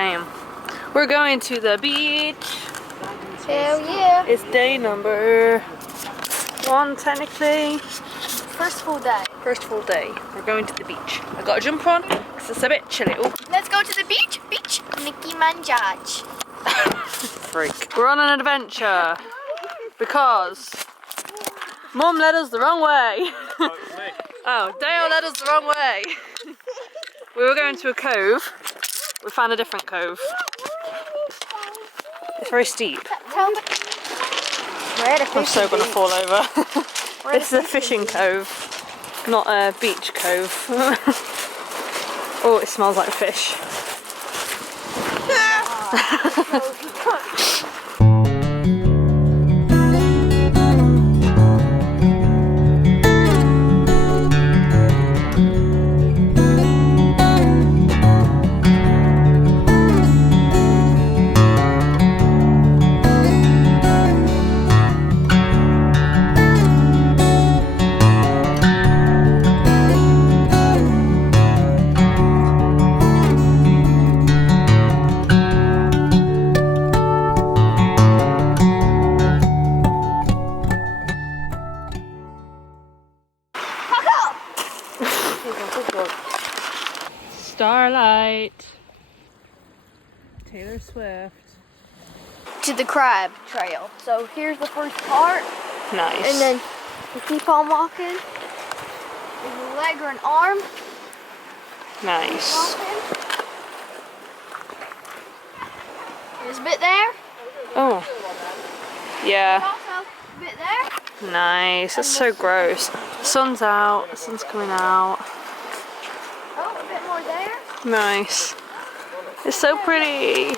Damn. We're going to the beach. Hell yeah. It's day number 1 technically. First full day. First full day. We're going to the beach. I got a jumper on because it's a bit chilly. Oh. Let's go to the beach. Beach. Nicki Minaj. Freak. We're on an adventure because Mum led us the wrong way. Oh, Dale led us the wrong way. We were going to a cove. We found a different cove. It's very steep. I'm so gonna fall over. This is a fishing cove, not a beach cove. Oh, it smells like fish. Starlight. Taylor Swift. To the crab trail. So here's the first part. Nice. And then you keep on walking. There's a leg or an arm. Nice. Walking. There's a bit there. Oh. Yeah. Also a bit there. Nice. It's so gross. Sun's out. The sun's coming out. Oh, a bit more there. Nice. It's so pretty.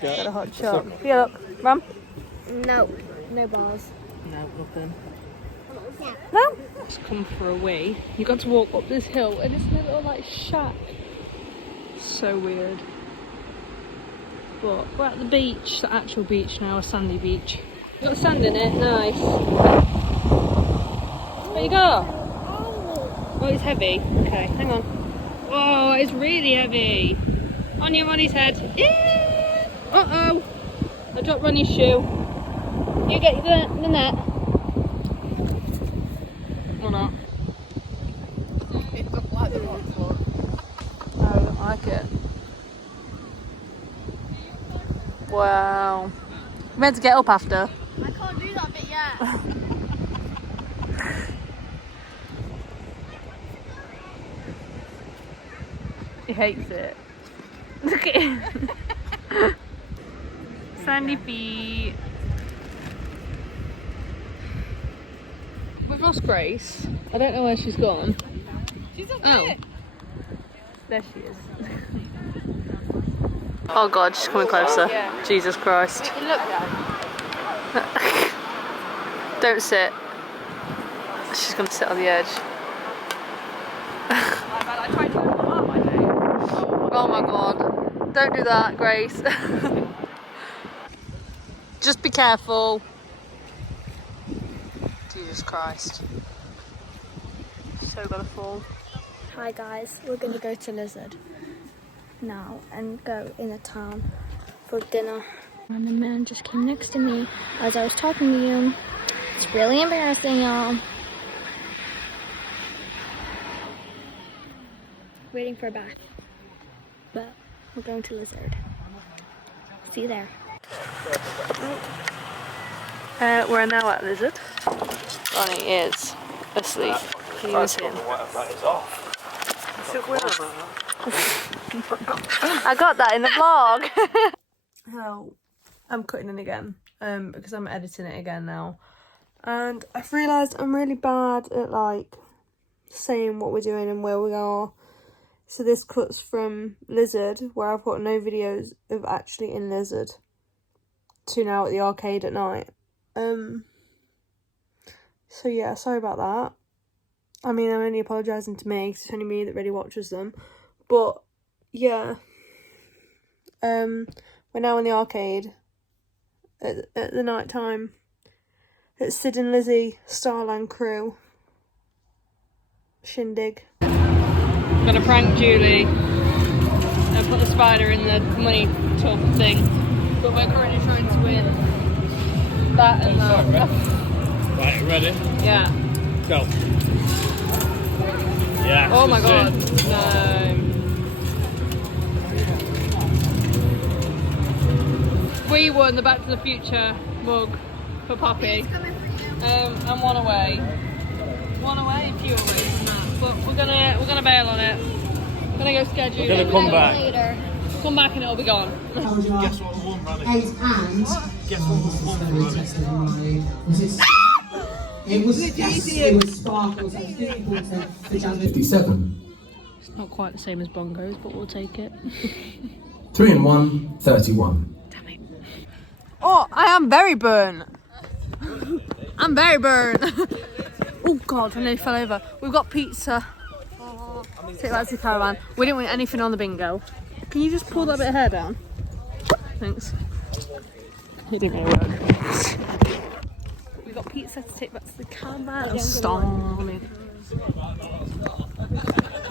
Got a hot shot. Yeah, look. Mum? No. No balls. No, nothing. No. Just come for a wee. You got to walk up this hill and it's a little like shack. So weird. But we're at the beach, the actual beach now, a sandy beach. Got sand in it, nice. There you go. Oh, it's heavy. Okay, hang on. Oh, it's really heavy. On your Ronnie's head. Uh-oh. I dropped Ronnie's shoe. You get the net. Or not. It looked like the rock floor. I don't like it. Wow. We meant to get up after. I can't do that bit yet. He hates it. Look at him. Sandy feet. We've lost Grace. I don't know where she's gone. She's up there. Oh. There she is. Oh god, she's coming closer. Yeah. Jesus Christ. You look down. Don't sit. She's going to sit on the edge. I tried to come up, I think. Oh my god. Don't do that, Grace. Just be careful. Jesus Christ. So gonna fall. Hi guys, we're gonna go to Lizard now and go in a town for dinner. And the man just came next to me as I was talking to you. It's really embarrassing, y'all. Waiting for a bath. But we're going to Lizard. See you there. We're now at Lizard. Ronnie is asleep. Can you see him? I got that in the vlog. So I'm cutting it again because I'm editing it again now, and I've realised I'm really bad at like saying what we're doing and where we are. So this cuts from Lizard, where I've got no videos of actually in Lizard, to now at the arcade at night. So yeah, sorry about that. I mean, I'm only apologising to me, because it's only me that really watches them. But yeah, we're now in the arcade at the night time. It's Sid and Lizzie Starland crew shindig. I'm gonna prank Julie and to put the spider in the money tub thing. But we're currently trying to win that and that. Right, ready? Yeah. Go. Yeah. Oh my god. It. No. We won the Back to the Future mug for Poppy. And one away. One away, a few away from that. But we're gonna bail on it. We're gonna go schedule. We're gonna come back. Later. Come back and it'll be gone. Guess what won, Ronnie? 8 and Guess what won, Ronnie? it was sparkles. I think for Jasmine. 57. It's not quite the same as bongos, but we'll take it. 3 and 1, 31. Damn it. Oh, I am very burnt. I'm very burnt. Oh god, I nearly fell over. We've got pizza. Take that to the caravan. We didn't win anything on the bingo. Can you just pull that bit of hair down? Thanks. It didn't really work. We've got pizza to take back to the caravan. I'm starving.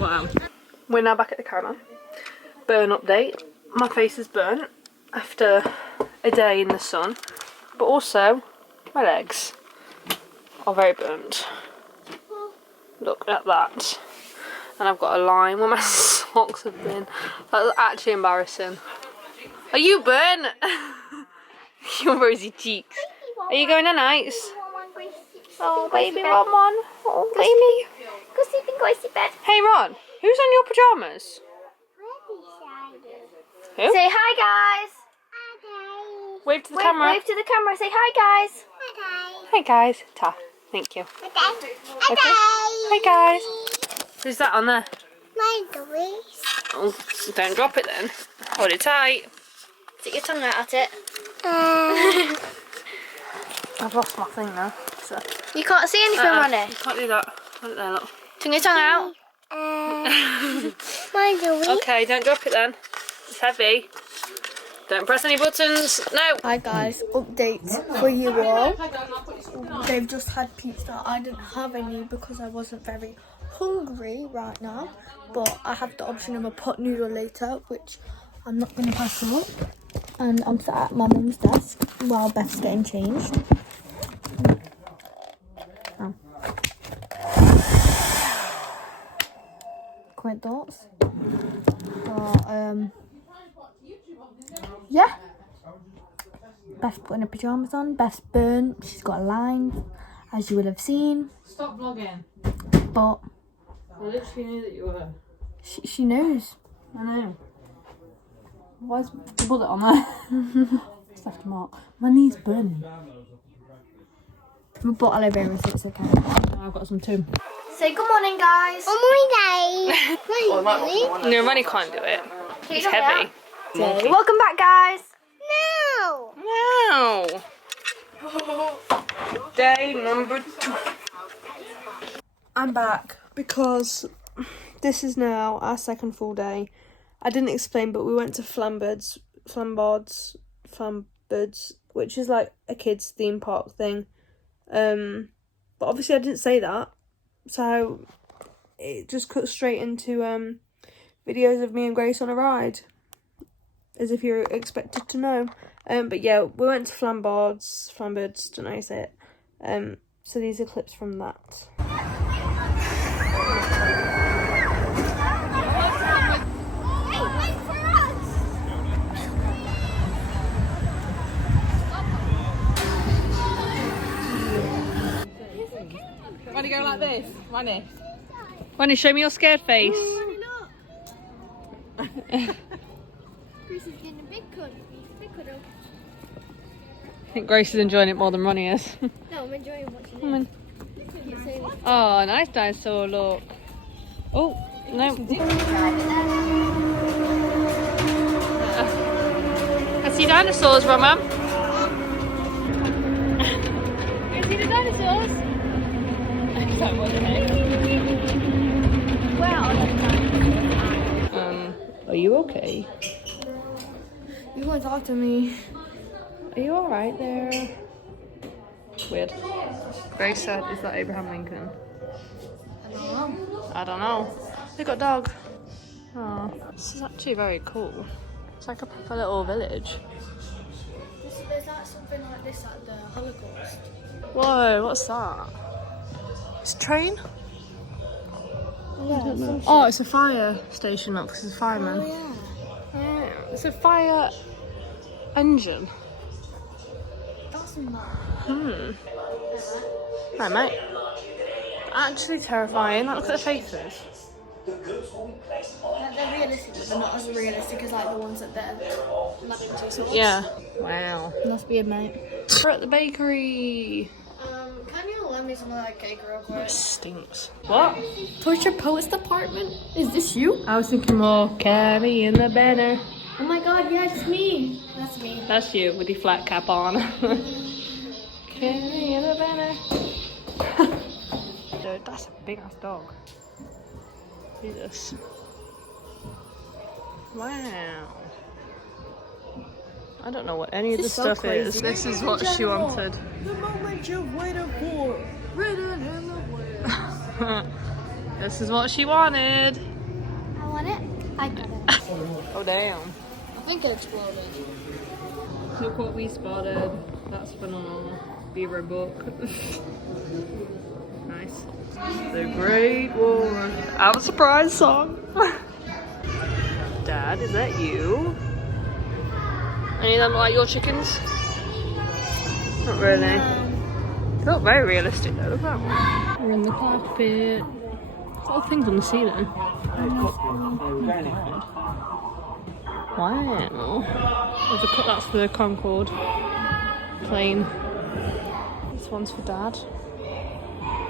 Wow. We're now back at the caravan. Burn update. My face is burnt after a day in the sun, but also my legs are very burnt. Look at that. And I've got a line where my socks have been. That's actually embarrassing. Are you burnt? Your rosy cheeks. Are you going on ice? Oh, baby, Ron. Oh, baby. Go sleep and go to bed. Hey, Ron. Who's on your pajamas? Who? Say hi, guys. Wave to the camera. Wave to the camera. Say hi, guys. Hi, guys. Ta. Thank you. Okay. Hi, guys. Who's that on there? Oh, don't drop it then. Hold it tight. Stick your tongue out at it. I've lost my thing now. So. You can't see anything on You it. can't do that. Hold it there, look. Turn your tongue out. Okay, don't drop it then. It's heavy. Don't press any buttons. No. Hi guys, update for you all. They've just had pizza. I didn't have any because I wasn't very hungry right now. But I have the option of a pot noodle later, which I'm not going to pass up. And I'm sat at my mum's desk while Beth's getting changed. Oh. Current thoughts? Yeah. Beth's putting her pyjamas on. Beth's burnt. She's got a line, as you will have seen. Stop vlogging. But I literally knew that you were. she knows. I know. Why's the bullet on there? Just left a mark. My knee's burning. We bought aloe vera, so it's okay. I've got some too. Say good morning, guys. Good morning, guys. No, Ronnie can't do it. It's heavy. Say, welcome back, guys. No. Day number 2. I'm back because this is now our second full day. I didn't explain, but we went to Flambards, which is like a kids theme park thing. But obviously I didn't say that, so it just cut straight into videos of me and Grace on a ride, as if you're expected to know. But yeah, we went to Flambards, don't know how you say it. So these are clips from that. Ronnie, go like this. Ronnie, show me your scared face. Grace is getting a big cuddle. I think Grace is enjoying it more than Ronnie is. No, I'm enjoying watching Come on. it. Oh, nice dinosaur, look. Oh, no. I see dinosaurs, Mum. You see the dinosaurs? Are you okay? You won't talk to me. Are you alright there? Weird. Grace said, is that Abraham Lincoln? I don't know. They got a dog. Oh, this is actually very cool. It's like a proper little village. There's like something like this at the Holocaust. Whoa, what's that? It's a train? Yeah. Oh, it's a fire station up because it's a fireman. Oh yeah. Yeah, it's a fire engine. That's mad. Right, mate. Actually terrifying. Look at the faces. They're realistic, but they're not as realistic as like the ones that they're mapping to. So Yeah. Wow. must be a mate. We're at the bakery. Can you lend me some of that cake real quick? It stinks. What? Torture Poets Department? Is this you? I was thinking more carry in the banner. Oh my god, yeah, it's me. That's me. That's you with your flat cap on. Carry in the banner. Dude, that's a big ass dog. Jesus. Wow. I don't know what any of this so stuff is. crazy. This is what she wanted. The moment you've waited for. Written in the wind. This is what she wanted. I want it. I got it. Oh damn. I think it exploded. Look what we spotted. That's phenomenal. Beaver book. Nice. The Great War. I have a surprise song. Dad, is that you? Any of them like your chickens? Not really. They look very realistic though, look at that one. We're in the cockpit. All things on the ceiling. Wow. That's the Concorde plane. This one's for Dad.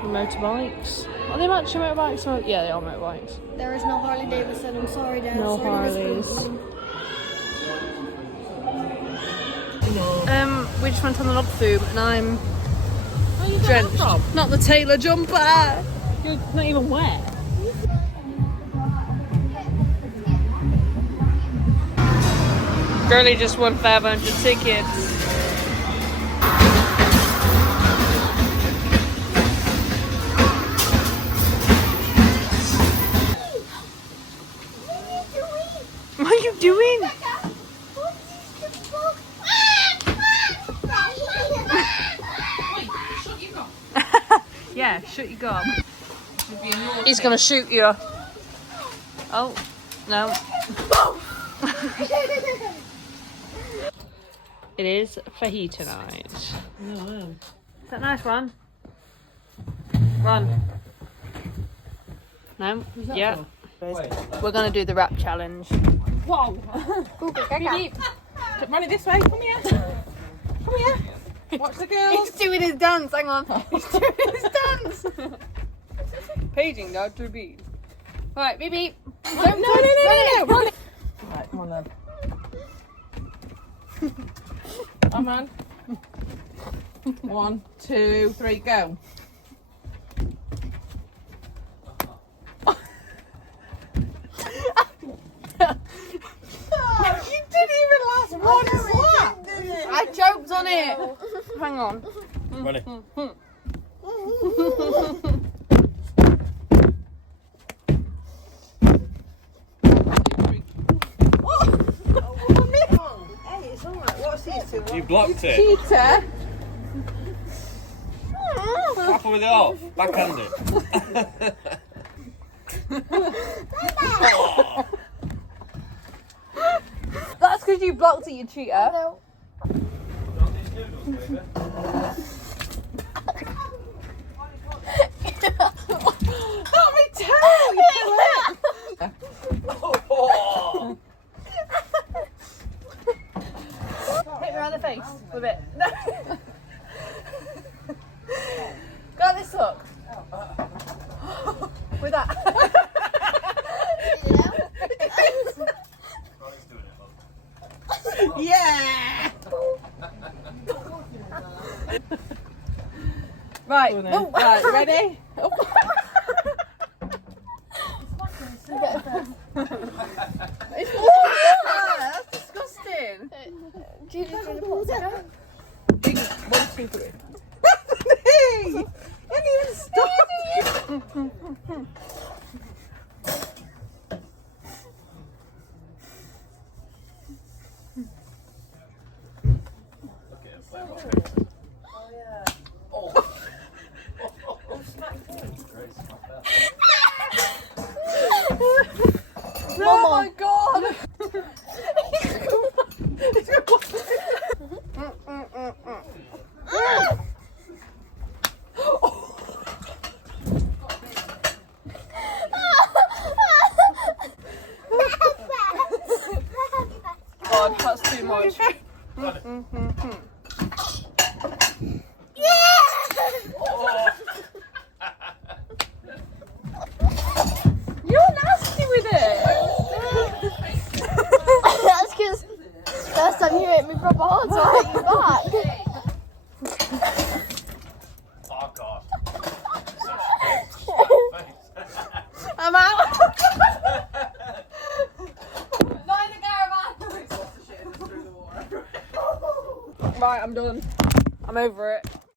The motorbikes. Are they actually motorbikes? Or... Yeah, they are motorbikes. There is no Harley Davidson. I'm sorry, Dad. No Sorry to Harleys. disappoint We just went on an up-thube and I'm drenched. Not the Taylor jumper. You're not even wet. Girlie just won 500 tickets. What are you doing? Yeah, shoot your gob. He's gonna shoot you. Oh, no. It is fajita night. Is that nice, Ron? Ron? No? Yeah. We're gonna do the rap challenge. Whoa! Run it this way. Come here. Come here. Watch the girls. He's doing his dance, hang on. He's doing his dance. Paging down to beat. Right, beep beep. No. Run it. Right, come on, love. Come on. 1, 2, 3, go. You didn't even last one slap. I choked on it. Hang on. Ready? You blocked it. Cheater. Slap her with it off. Backhanded. That's because you blocked it, you cheater. No. Not me too. Hit me around the face with it. No. Got this hook. With that. Yeah. Right. Oh. Right, ready? Oh. That's disgusting. Do you just do the popsicle? 1, 2, 3. Hey! You didn't even stop. You're nasty with it. That's because first time you hit me proper hard, so I hit you back. Fuck off. I'm out. Not in the caravan. Right, I'm done. I'm over it.